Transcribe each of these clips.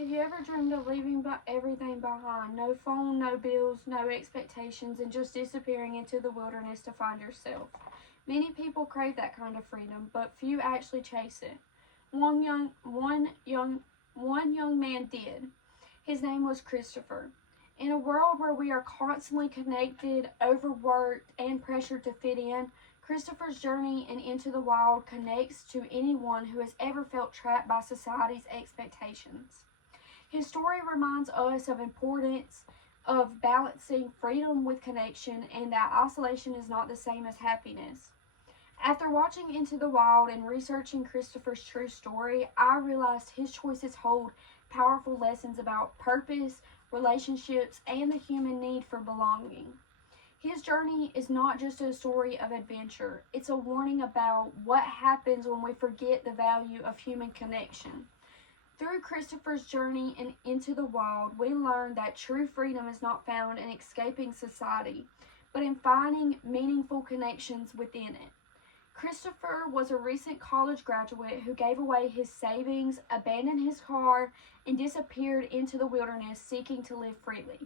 Have you ever dreamed of leaving everything behind? No phone, no bills, no expectations, and just disappearing into the wilderness to find yourself. Many people crave that kind of freedom, but few actually chase it. One young man did. His name was Christopher. In a world where we are constantly connected, overworked, and pressured to fit in, Christopher's journey into the wild connects to anyone who has ever felt trapped by society's expectations. His story reminds us of the importance of balancing freedom with connection and that isolation is not the same as happiness. After watching Into the Wild and researching Christopher's true story, I realized his choices hold powerful lessons about purpose, relationships, and the human need for belonging. His journey is not just a story of adventure, it's a warning about what happens when we forget the value of human connection. Through Christopher's journey and Into the Wild, we learn that true freedom is not found in escaping society, but in finding meaningful connections within it. Christopher was a recent college graduate who gave away his savings, abandoned his car, and disappeared into the wilderness seeking to live freely.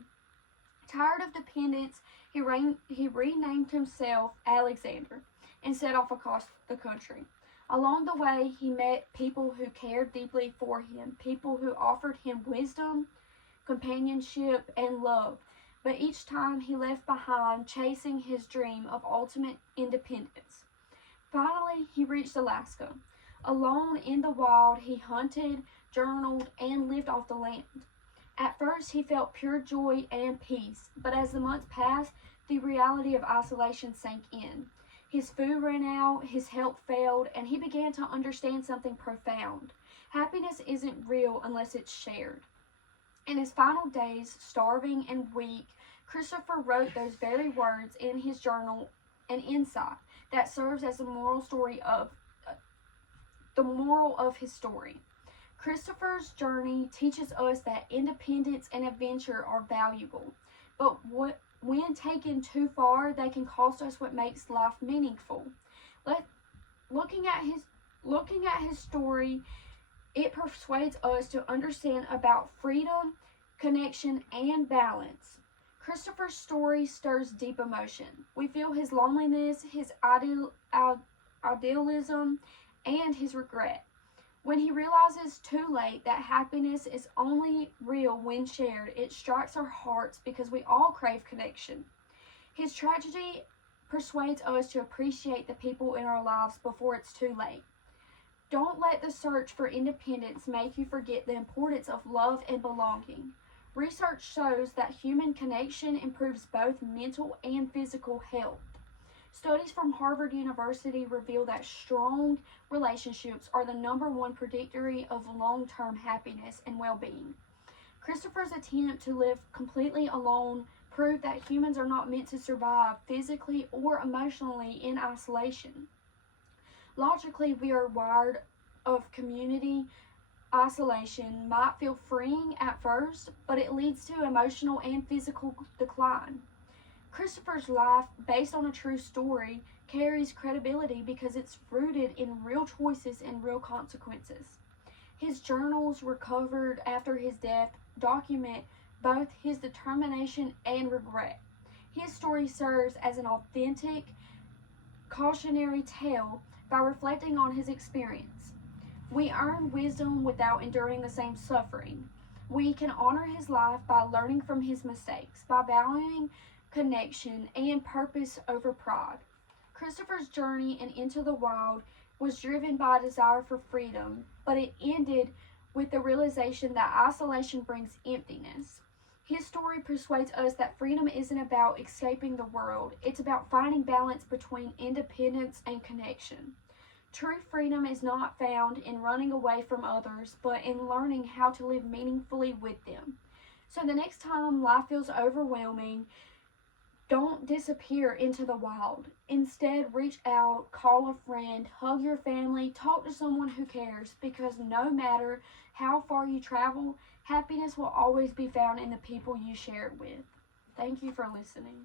Tired of dependence, he renamed himself Alexander and set off across the country. Along the way, he met people who cared deeply for him, people who offered him wisdom, companionship, and love. But each time he left behind chasing his dream of ultimate independence. Finally, he reached Alaska. Alone in the wild, he hunted, journaled, and lived off the land. At first, he felt pure joy and peace, but as the months passed, the reality of isolation sank in. His food ran out, his health failed, and he began to understand something profound. Happiness isn't real unless it's shared. In his final days, starving and weak, Christopher wrote those very words in his journal, an insight that serves as the moral of his story. Christopher's journey teaches us that independence and adventure are valuable, but when taken too far, they can cost us what makes life meaningful. Looking at his story, it persuades us to understand about freedom, connection, and balance. Christopher's story stirs deep emotion. We feel his loneliness, his idealism, and his regret. When he realizes too late that happiness is only real when shared, it strikes our hearts because we all crave connection. His tragedy persuades us to appreciate the people in our lives before it's too late. Don't let the search for independence make you forget the importance of love and belonging. Research shows that human connection improves both mental and physical health. Studies from Harvard University reveal that strong relationships are the #1 predictor of long-term happiness and well-being. Christopher's attempt to live completely alone proved that humans are not meant to survive physically or emotionally in isolation. Logically, we are wired of community. Isolation might feel freeing at first, but it leads to emotional and physical decline. Christopher's life, based on a true story, carries credibility because it's rooted in real choices and real consequences. His journals, recovered after his death, document both his determination and regret. His story serves as an authentic, cautionary tale by reflecting on his experience. We earn wisdom without enduring the same suffering. We can honor his life by learning from his mistakes, by valuing connection and purpose over pride. Christopher's journey Into the Wild was driven by a desire for freedom, but it ended with the realization that isolation brings emptiness. His story persuades us that freedom isn't about escaping the world, it's about finding balance between independence and connection. True freedom is not found in running away from others, but in learning how to live meaningfully with them. So the next time life feels overwhelming, don't disappear into the wild. Instead, reach out, call a friend, hug your family, talk to someone who cares, because no matter how far you travel, happiness will always be found in the people you share it with. Thank you for listening.